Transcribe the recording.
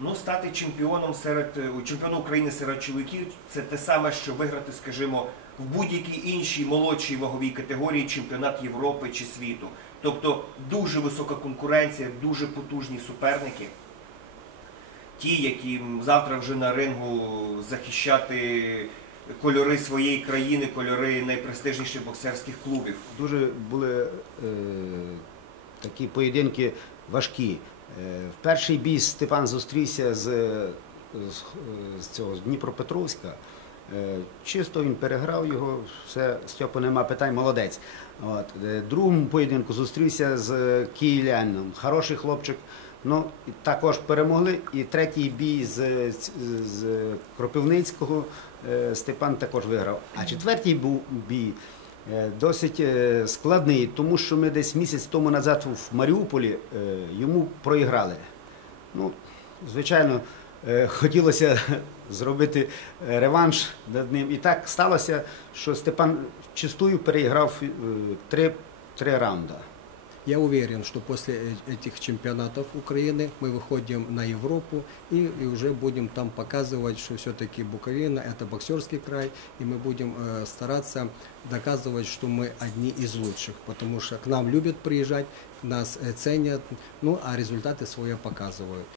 Ну, стати чемпіоном серед е, чемпіоном України серед чоловіків це те саме, що виграти, скажімо, в будь-якій іншій молодшій ваговій категорії чемпіонат Європи чи світу. Тобто дуже висока конкуренція, дуже потужні суперники. Ті, які завтра вже на рингу захищати кольори своєї країни, кольори найпрестижніших боксерських клубів. Дуже були е, такі поєдинки важкі. Е, в перший бій Степан зустрівся з, з, з цього з Дніпропетровська. Е, чисто він переграв його, все, Степа нема питань, молодець. От. Е, другому поєдинку зустрівся з Київлянином. Хороший хлопчик. Ну, також перемогли. І третій бій з, з, з Кропивницького Степан також виграв. А четвертий був бій досить е, складний, тому що ми десь місяць тому назад в Маріуполі е, йому проіграли. Ну, звичайно, е, хотілося зробити е, реванш над ним. І так сталося, що Степан чистую переіграв е, три, три раунди. Я уверен, что после э- этих чемпионатов Украины мы выходим на Европу и, и уже будем там показывать, что все-таки Буковина это боксерский край, и мы будем э, стараться доказывать, что мы одни из лучших, потому что к нам любят приезжать, нас э, ценят, ну а результаты свои показывают.